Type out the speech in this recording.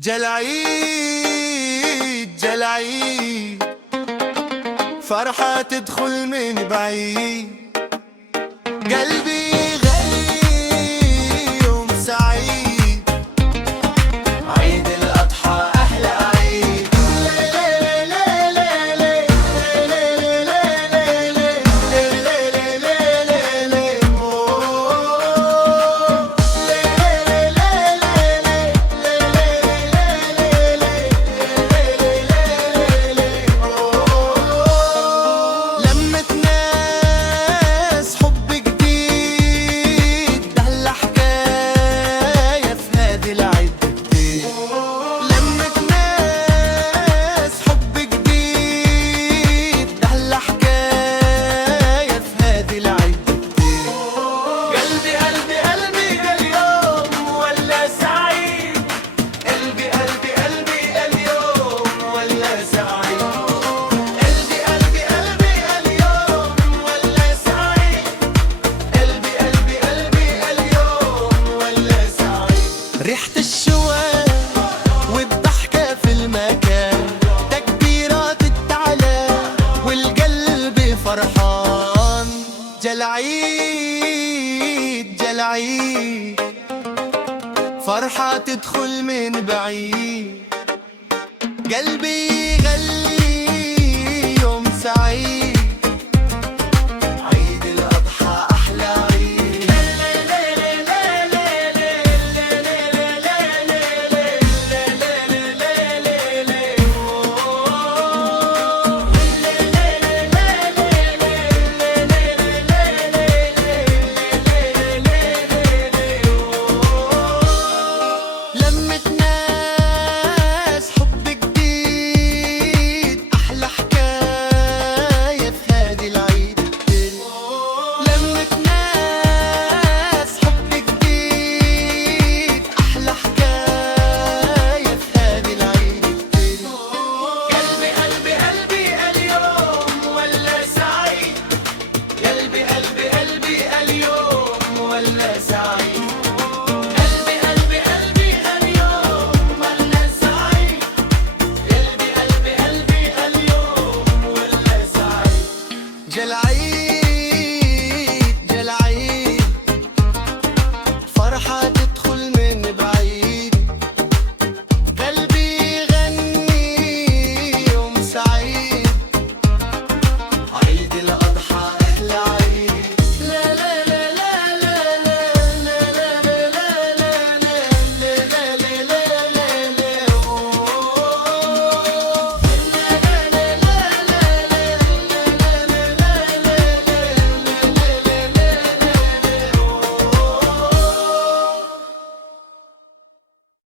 جالعيد جالعيد، فرحة تدخل من بعيد. قلبي غالي يوم سعيد، عيد الأضحى أحلى عيد. ريحة الشواء والضحكة في المكان، تكبيرات التعلى والقلب فرحان. جالعيد جالعيد، فرحة تدخل من بعيد. قلبي غلي يوم سعيد.